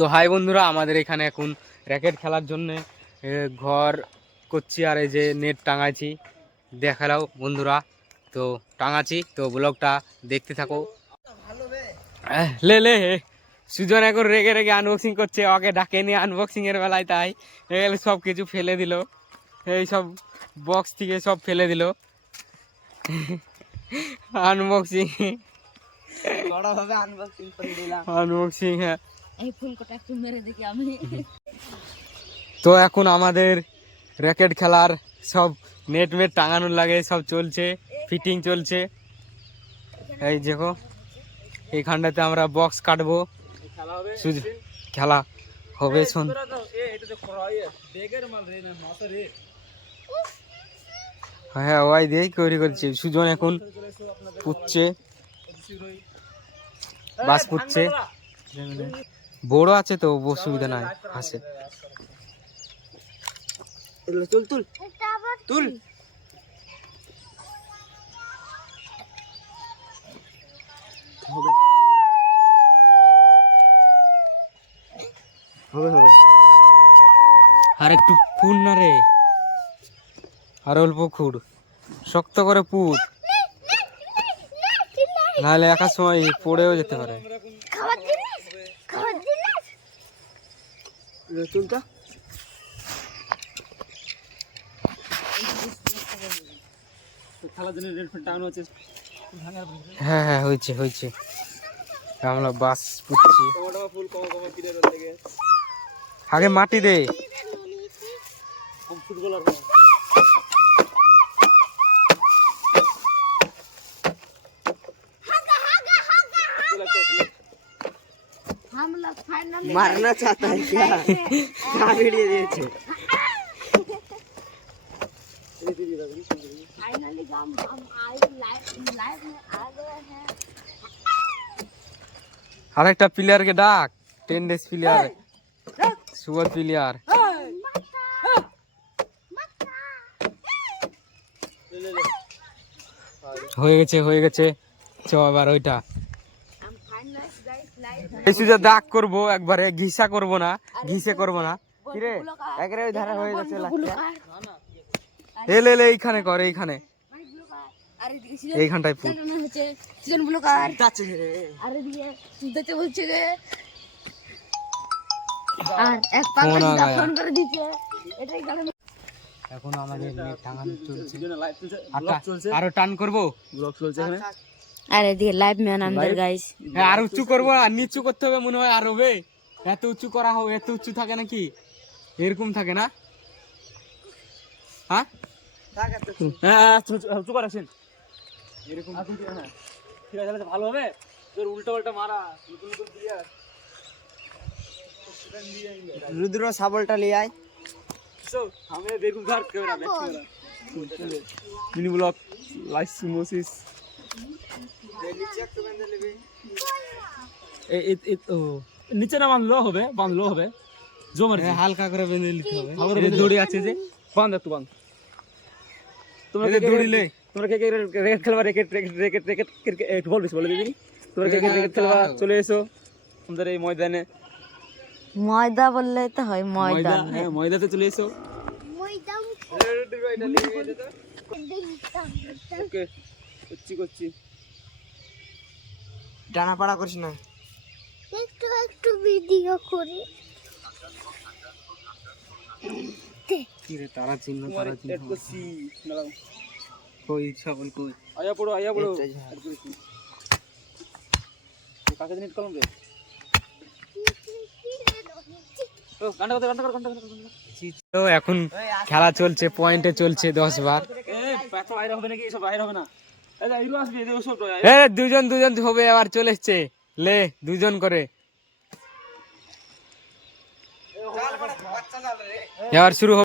তো হাই বন্ধুরা আমাদের এখানে এখন র্যাকেট খেলার জন্য ঘর করছি আর এই যে নেট টাঙাইছি। দেখালাও বন্ধুরা তো টাঙাচ্ছি তো ব্লগটা দেখতে থাকো। লে লে সুজন এখন রেগে রেগে আনবক্সিং করছে ওকে ডাকে নিয়ে আনবক্সিং এর বেলায় তাই। এগুলো সব কিছু ফেলে দিল। এই সব বক্স থেকে সব ফেলে দিল। আনবক্সিং আনবক্সিং হ্যাঁ। এই ফুল একটু মেরে দেখি আমি। তো এখন আমাদের র্যাকেট খেলার সব নেট মেট টাঙানোর লাগে সব চলছে ফিটিং চলছে। এই দেখো এইখানটাতে আমরা বক্স কাটবো। সুজ- খেলা হবে শোন। হ্যাঁ ওই দিয়েই তৈরি করছে। সুজন এখন পুচ্ছে বাস পুচ্ছে বড় আছে তো অসুবিধা নাই আছে তুল তুল তুল হবে হবে হবে আর একটু খুন না রে আর অল্প খুঁড় শক্ত করে পুর নাহলে একার সময় পড়েও যেতে পারে তো হ্যাঁ হ্যাঁ হয়েছে হয়েছে। আমরা বাস পুচ্ছি আগে মাটি দে। लोग फाइनली मारना चाहता है क्या क्या वीडियो दिए फाइनली हम हम आए लाइव लाइव में आ गए हैं আরেকটা প্লেয়ারকে ডাক টেন ডেজ প্লেয়ার সুবত প্লেয়ার হয়ে গেছে হয়ে গেছে চ এবার ওইটা এই দাগ করব একবারে ঘিসা করব না ঘিসে করব না। ওই হয়ে লাগছে লে লে এইখানে কর এইখানে। ফুল। সিজনগুলো কার? আরে দিয়ে বলছে আর এক পাকা করে এটাই এখন আমাদের টাঙানো আচ্ছা, চলছে। আরও টান করব? ব্লক চলছে এখানে। আরে দিকে লাইভ में আমাদের গাইস হ্যাঁ আর উঁচু করব আর নিচু করতে হবে মনে হয় আর হবে এত উঁচু করা হবে এত উঁচু থাকে নাকি? এরকম থাকে না? হ্যাঁ? হ্যাঁ এরকম রুদ্র শাবলটা নিয়ে আয়। মিনি ব্লক লাইসিমোসিস। নিচে না বাঁধলেও হবে বাঁধলেও হবে জো মারছি হ্যাঁ, হালকা করে বেঁধে নিতে হবে হালকা করে এই যে বেঁধে দড়ি আছে যে বাঁধ একটু বাঁধ তোমরা এই কে যে কে- দড়ি লে তোমরা কে কে রেকেট খেলবা racket racket racket racket cricket একটু বল বেশি বলে দিবি তোমরা কে কে রেকেট খেলবা চলে এসো আমাদের এই ময়দানে ময়দা বললে তো হয় ময়দা ময়দা হ্যাঁ ময়দাতে চলে এসো ওকে করছি করছি ডানা পাড়া করিস না। একটু একটু ভিডিও করি। কি রে তারা চিহ্ন তারা চিহ্ন। কই কই? আয়া পড়ো আয়া পড়ো। কাকে নিট কলম রে? এখন খেলা চলছে পয়েন্টে চলছে দশ বার। বাইরে হবে নাকি? এসব বাইরে হবে না। সব এ দুজন দুজন হবে আবার চলে এসছে। লে দুজন করে। এবার শুরু হবে।